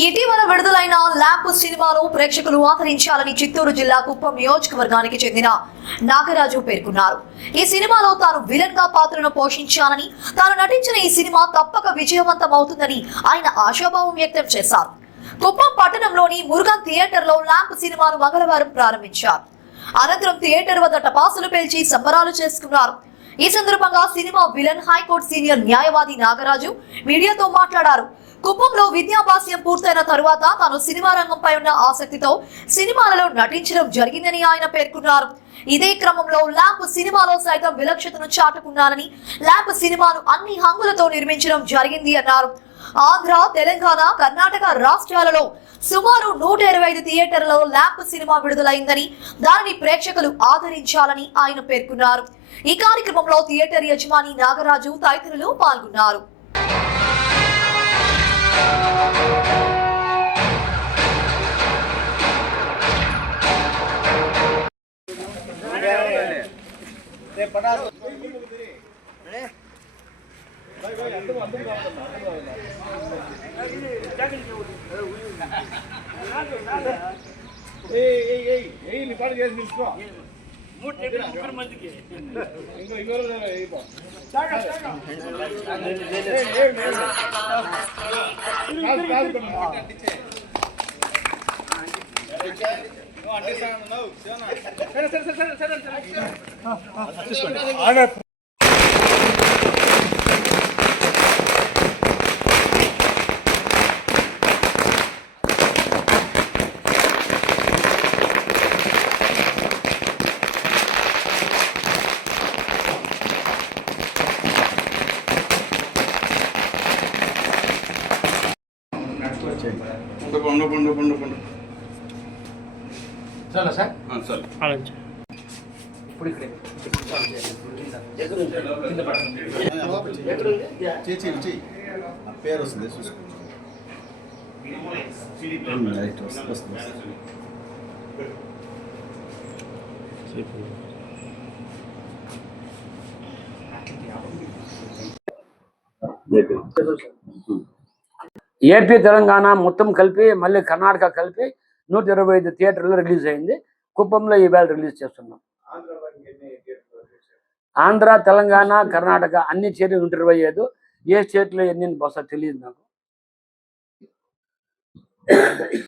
ఇటీవల విడుదలైన ల్యాంప్ సినిమాను ప్రేక్షకులు ఆదరించాలని చిత్తూరు జిల్లా కుప్పం నియోజకవర్గానికి చెందిన నాగరాజు పేర్కొన్నారు. ఈ సినిమాలో తాను విలన్గా పాత్రను పోషించానని తాను నటించిన ఈ సినిమా తప్పక విజయవంతం అవుతుందని ఆయన ఆశాభావం వ్యక్తం చేశారు. కుప్పం పట్టణంలోని మురుగన్ థియేటర్లో ల్యాంప్ సినిమాను మంగళవారం ప్రారంభించారు. అనంతరం థియేటర్ వద్ద టపాసులు పేల్చి సంబరాలు చేసుకున్నారు. ఈ సందర్భంగా సినిమా విలన్ హైకోర్టు సీనియర్ న్యాయవాది నాగరాజు మీడియాతో మాట్లాడారు. కుప్పంలో విద్యాభాస్యం పూర్తయిన తరువాత తాను సినిమా రంగంపై ఉన్న ఆసక్తితో సినిమాలలో నటించడం జరిగిందని ఆయన పేర్కొన్నారు. ఇదే క్రమంలో ల్యాంప్ సినిమాలో సైతం విలక్షతను చాటుకున్నానని ల్యాంప్ సినిమాను అన్ని హంగులతో నిర్మించడం జరిగింది అన్నారు. ఆంధ్ర తెలంగాణ కర్ణాటక రాష్ట్రాలలో సుమారు నూట ఇరవై ఐదు థియేటర్లలో ల్యాంప్ సినిమా విడుదలైందని దానిని ప్రేక్షకులు ఆదరించాలని ఆయన పేర్కొన్నారు. ఈ కార్యక్రమంలో థియేటర్ యజమాని నాగరాజు తదితరులు పాల్గొన్నారు. నీ పాటు చేసి నిలుచుకో ఇంకో ఇంకో అయిపో కాదు కాదు సరే సరే సరే సరే సరే పండు పండు పండు పండు చాలా సార్ సరే చేచి రుచి ఆ పేరు వస్తుంది చూసుకో రైట్ వస్తుంది వస్తుంది వస్తుంది. ఏపీ తెలంగాణ మొత్తం కలిపి మళ్ళీ కర్ణాటక కలిపి నూట ఇరవై ఐదు థియేటర్లో రిలీజ్ అయింది. కుప్పంలో ఈవేళ రిలీజ్ చేస్తున్నాం. ఆంధ్ర తెలంగాణ కర్ణాటక అన్ని చేరి నూట ఇరవై ఐదు. ఏ స్టేట్లో ఎన్ని బస్సు తెలియదు నాకు.